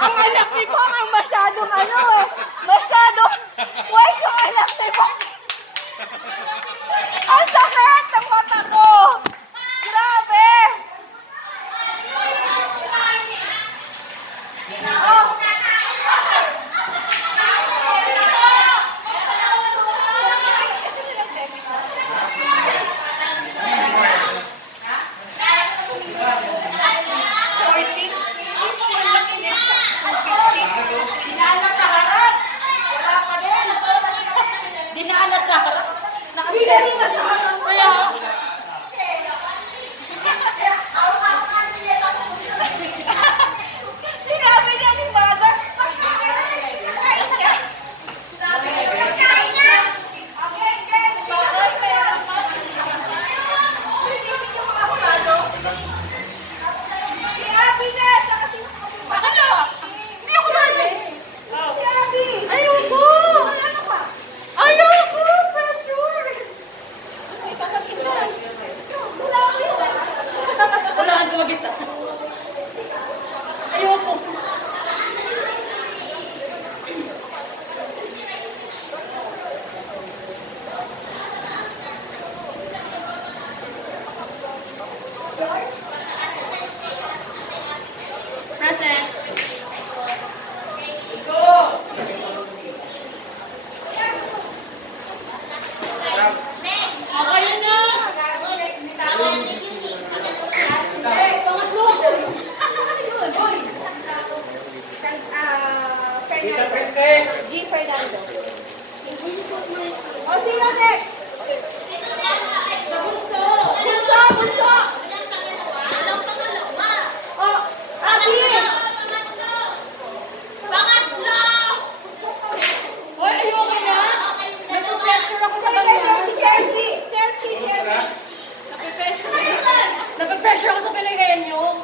Ang anak ni Pong ang masyadong ano eh. Masyadong wise yung anak ni Pong. Ang sakit ng mata ko. Grabe. Oh. Dinaanak sa harap. Dinaanak sa harap. Kaya. Sinabi niya ni Mother, pagkain niya. Sinabi niya, pagkain niya. Okay, okay. Bakit meron pa? Hindi niyo makapulado. Si Abby na. Ano? Hindi ako nali. Si Abby. Ayoko. Ano ka? Ayoko! Pressure! Ay, kakag-isa. Wala ko mag-isa. Ayoko. Present. G. Fernando. O, sino next? Bunso! Bunso! Bunso! Walang pangalawa. O, Abby! Pangatlo! Hoy, ayoko na. Nag-pressure ako sa kanya. Si Chelsea! Chelsea! Nag-pressure ako sa Pilihenyo.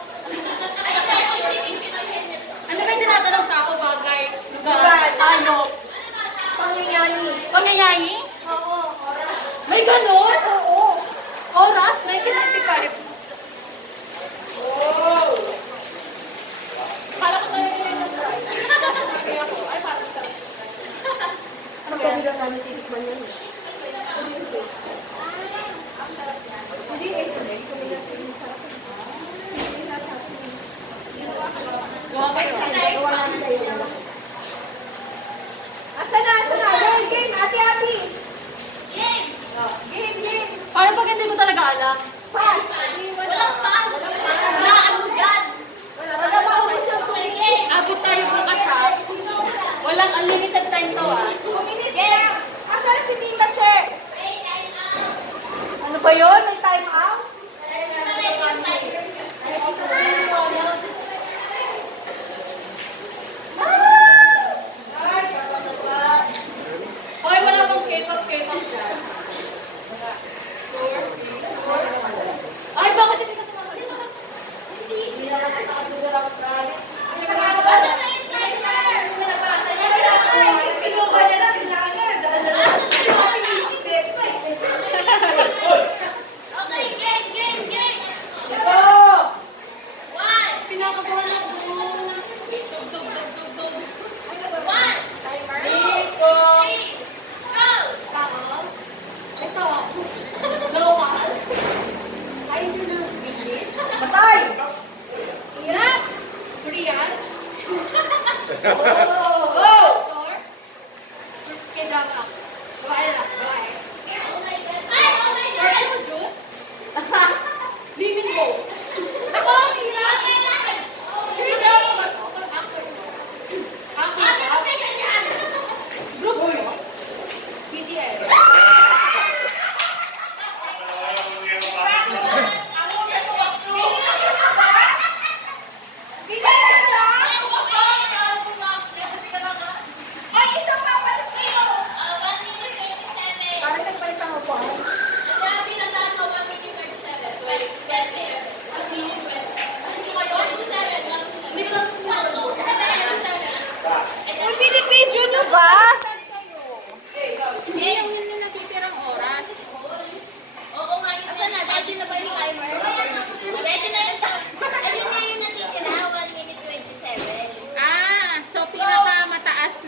Ano ba yung tinatanong sa ako bagay? Lugar? Ano? Pangyayari. Pangyayari? Oo, oras. May ganon? Oo. Oras? 1995. Oh! Kala ko tayo yung nag-try. Kaya ako, ay parang sarap. Ano ba yung namin titikman yan? Ang sarap yan. Hindi, ito na. Ito na yung sarap. Asa na? Game! Ate Abby! Game! Game! Paano pag hindi mo talaga alam? Pass! Walang pass! Wala ano dyan! Wala maubos yung game! Abot tayo bukas ha! Walang unlimited time to ha! 2 minutes lang! Asa na si Tita Che? Ano ba yun? May time out? Hoy, wala bang K-pop dyan? Ay, bakit hindi ka sumasagot? Hindi naman nakakatugar ako try. Basta na yung timer! Pinuha niya lang, kailangan niya. Okay,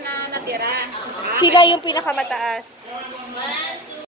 na natira. Sila yung pinakamataas. 1,